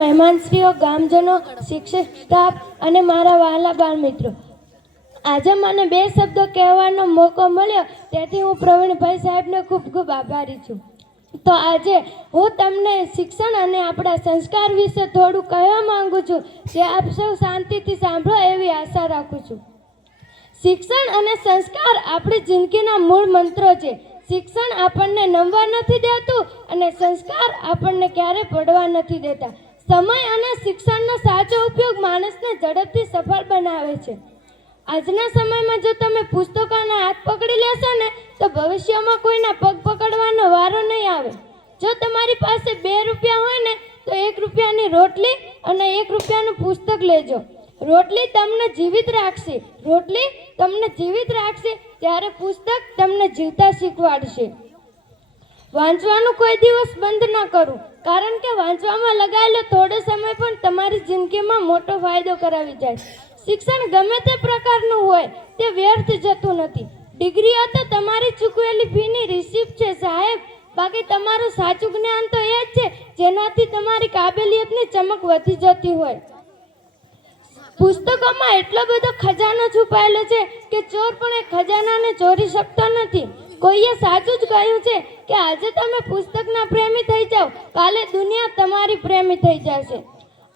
મહેમાનશ્રીઓ, ગામજનો, શિક્ષક સ્ટાફ અને મારા વહાલા બાળ મિત્રો, આજે મને બે શબ્દો કહેવાનો મોકો મળ્યો તેથી હું પ્રવીણભાઈ સાહેબને ખૂબ ખૂબ આભારી છું. તો આજે હું તમને શિક્ષણ અને આપણા સંસ્કાર વિશે થોડું કહેવા માંગુ છું, જે આપ સૌ શાંતિથી સાંભળો એવી આશા રાખું છું. શિક્ષણ અને સંસ્કાર આપણી જિંદગીના મૂળ મંત્રો છે. શિક્ષણ આપણને નમવા નથી દેતું અને સંસ્કાર આપણને ક્યારે પડવા નથી દેતા. સમય અને શિક્ષણનો સાચો ઉપયોગ માણસને ઝડપથી સફળ બનાવે છે. આજના સમયમાં જો તમે પુસ્તકોના હાથ પકડી લેશો ને તો ભવિષ્યમાં કોઈના પગ પકડવાનો વારો નહીં આવે. જો તમારી પાસે 2 રૂપિયા હોય ને તો 1 રૂપિયાની રોટલી અને 1 રૂપિયાનું પુસ્તક લેજો. રોટલી તમને જીવિત રાખશે ત્યારે પુસ્તક તમને જીવતા શીખવાડશે. વાંચવાનું કોઈ દિવસ બંધ ન કરું, કારણ કે વાંચવામાં લગાવેલો થોડો સમય પણ તમારી જિંદગીમાં મોટો ફાયદો કરાવી જાય. શિક્ષણ ગમે તે પ્રકારનું હોય તે વ્યર્થ જતું નથી. ડિગ્રીઓ તો તમારી ચૂકવેલી ફીની રિસિપ્ટ છે સાહેબ. બાકી તમારું સાચું જ્ઞાન તો એ જ છે જેનાથી તમારી કાબેલિયતની ચમક વધી જતી હોય. પુસ્તકોમાં એટલો બધો ખજાનો છુપાયેલો છે કે ચોર પણ એ ખજાનાને ચોરી શકતો નથી. કોઈએ સાચું જ કહ્યું છે કે આજે તમે પુસ્તકના પ્રેમી થઈ જાઓ, કાલે દુનિયા તમારી પ્રેમી થઈ જશે.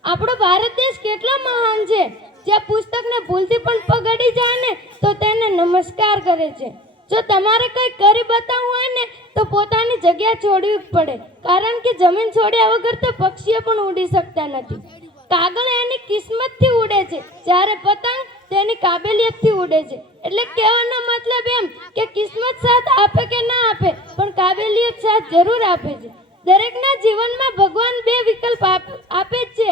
આપણો ભારત દેશ કેટલો મહાન છે, જ્યાં પુસ્તકને ભૂલથી પણ પગડી જાય ને તો તેને નમસ્કાર કરે છે. જો તમારે કંઈક કરી બતાવવું હોય ને તો પોતાની જગ્યા છોડવી જ પડે, કારણ કે જમીન છોડ્યા વગર તો પક્ષીઓ પણ ઉડી શકતા નથી. કાગળ એની કિસ્મતથી ઉડે છે, જ્યારે પતંગ તેની કાબેલિયતથી ઉડે છે. એટલે કહેવાનો મતલબ એમ કે કિસ્મત સાથ આપે કે ના આપે પણ કાબેલિયત સાથ જરૂર આપે છે. દરેકના જીવનમાં ભગવાન 2 વિકલ્પ આપે જ છે.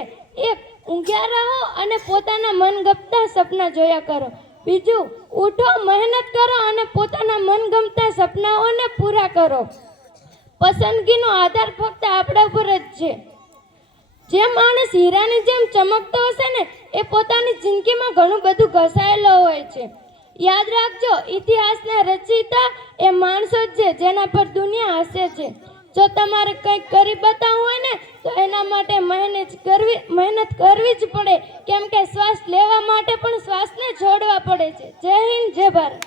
એક, ઊંઘ્યા રહો અને પોતાના મનગમતા સપના જોયા કરો. બીજું, ઉઠો, મહેનત કરો અને પોતાના મનગમતા સપનાઓને પૂરા કરો. પસંદગીનો આધાર ફક્ત આપણા ઉપર જ છે. જે માણસ હીરાની જેમ ચમકતો હશે ને એ પોતાની જિંદગીમાં ઘણું બધું ઘસાયેલો હોય છે. યાદ રાખજો, ઇતિહાસના રચયિતા એ માણસો જ છે જેના પર દુનિયા હસે છે. જો તમારે કંઈક કરી બતાવવું હોય ને તો એના માટે મહેનત કરવી જ પડે, કેમ કે શ્વાસ લેવા માટે પણ શ્વાસને છોડવા પડે છે. જય હિન્દ, જય ભારત.